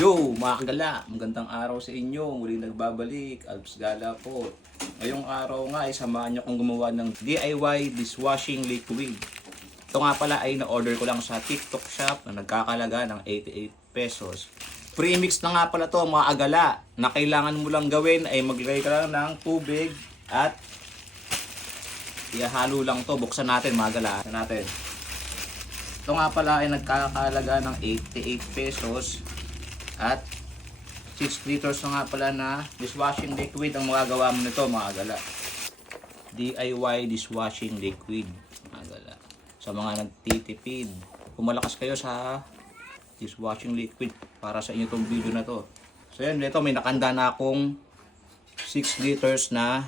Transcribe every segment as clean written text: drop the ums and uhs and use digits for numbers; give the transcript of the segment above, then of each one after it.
Yo, mga kagala, magandang araw sa inyo. Muling nagbabalik, Alps Gala po. Ngayong araw nga ay samahan nyo kong gumawa ng DIY dishwashing liquid. Ito nga pala ay na-order ko lang sa TikTok shop na nagkakalaga ng 88 pesos. Premix na nga pala to mga agala. Na kailangan mo lang gawin ay maglagay ka lang ng tubig at ihalo lang to. Buksan natin mga agala. Natin. Ito nga pala ay nagkakalaga ng 88 pesos. At 6 liters na nga pala na dishwashing liquid ang magagawa mo nito mga agala. DIY dishwashing liquid mga agala. Sa mga nagtitipid, kung malakas kayo sa dishwashing liquid, para sa inyo itong video na to. So yan, dito may nakanda na akong 6 liters na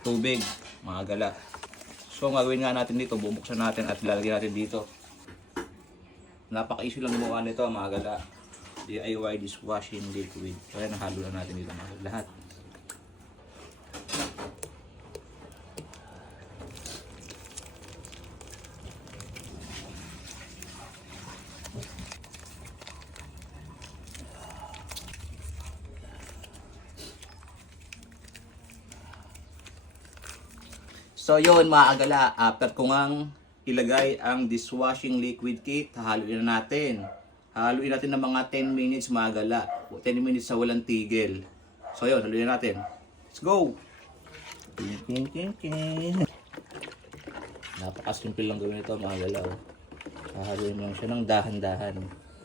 tubig mga agala. So ang gagawin nga natin dito, bubuksan natin at lalagyan natin dito. Napaka-easy lang gumawa nito mga agala. DIY dishwashing liquid. Kaya nahalo na natin dito mga lahat. So yun mga agala, after ko ngang ilagay ang dishwashing liquid kit, hahaluin na natin. Haluin natin ng mga 10 minutes mga gala. 10 minutes sa walang tigil. So yun, haluin natin. Let's go! Napakasimple lang gawin ito mga gala. Oh. Hahaluin lang siya ng dahan-dahan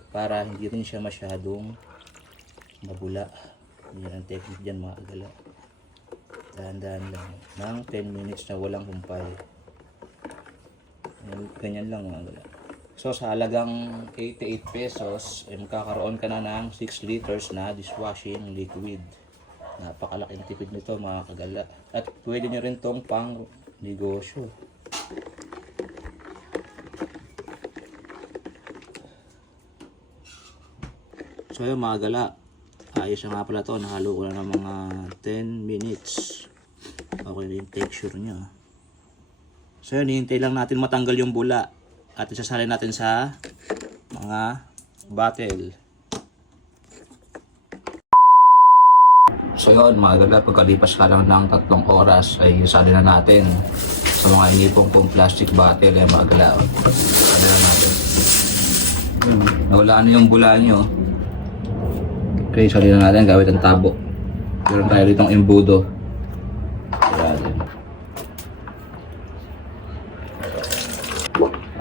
para hindi rin siya masyadong mabula. Yan ang technique dyan mga gala. Dahan-dahan lang. Ng 10 minutes na walang humpay. Ganyan lang mga gala. So sa halagang 88 pesos, ay magkakaroon ka na ng 6 liters na dishwashing liquid. Napakalaking tipid nito mga kagala. At pwede nyo rin tong pang negosyo. So yun mga kagala, ayos na nga pala to. Nahalo ko na ng mga 10 minutes. Okay na yung texture nya. So yun, hihintay lang natin matanggal yung bula. At isasalin natin sa mga bottle. So yun mga gala, pagkalipas ka lang ng 3 oras ay isalin na natin sa mga inipong pong plastic bottle ay mga gala. Isalin na natin. Nawala na yung bula nyo. Okay, isalin na natin gamit ang tabo. Meron tayo ditong embudo.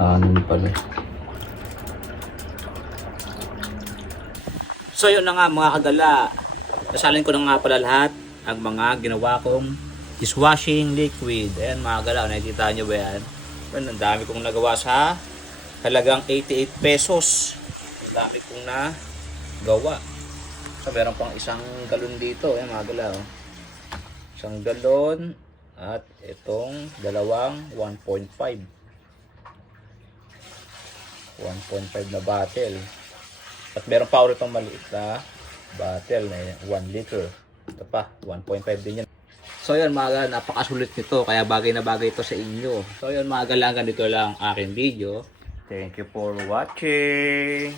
Ano pala. So yun na nga mga kagala, nasalin ko na nga pala lahat ang mga ginawa kong dishwashing liquid. Ayan mga kagala, nakikita nyo ba yan? Ang dami kong nagawa sa halagang 88 pesos. Ang dami kong nagawa. So meron pang isang galon dito. Ayan mga kagala, oh. Isang galon at itong dalawang 1.5 na bottle. At meron pa ulit itong maliit na bottle na 1 liter. Ito pa, 1.5 din yan. So yun mga gala, napakasulit nito. Kaya bagay na bagay ito sa inyo. So yun mga gala, ganito lang aking video. Thank you for watching.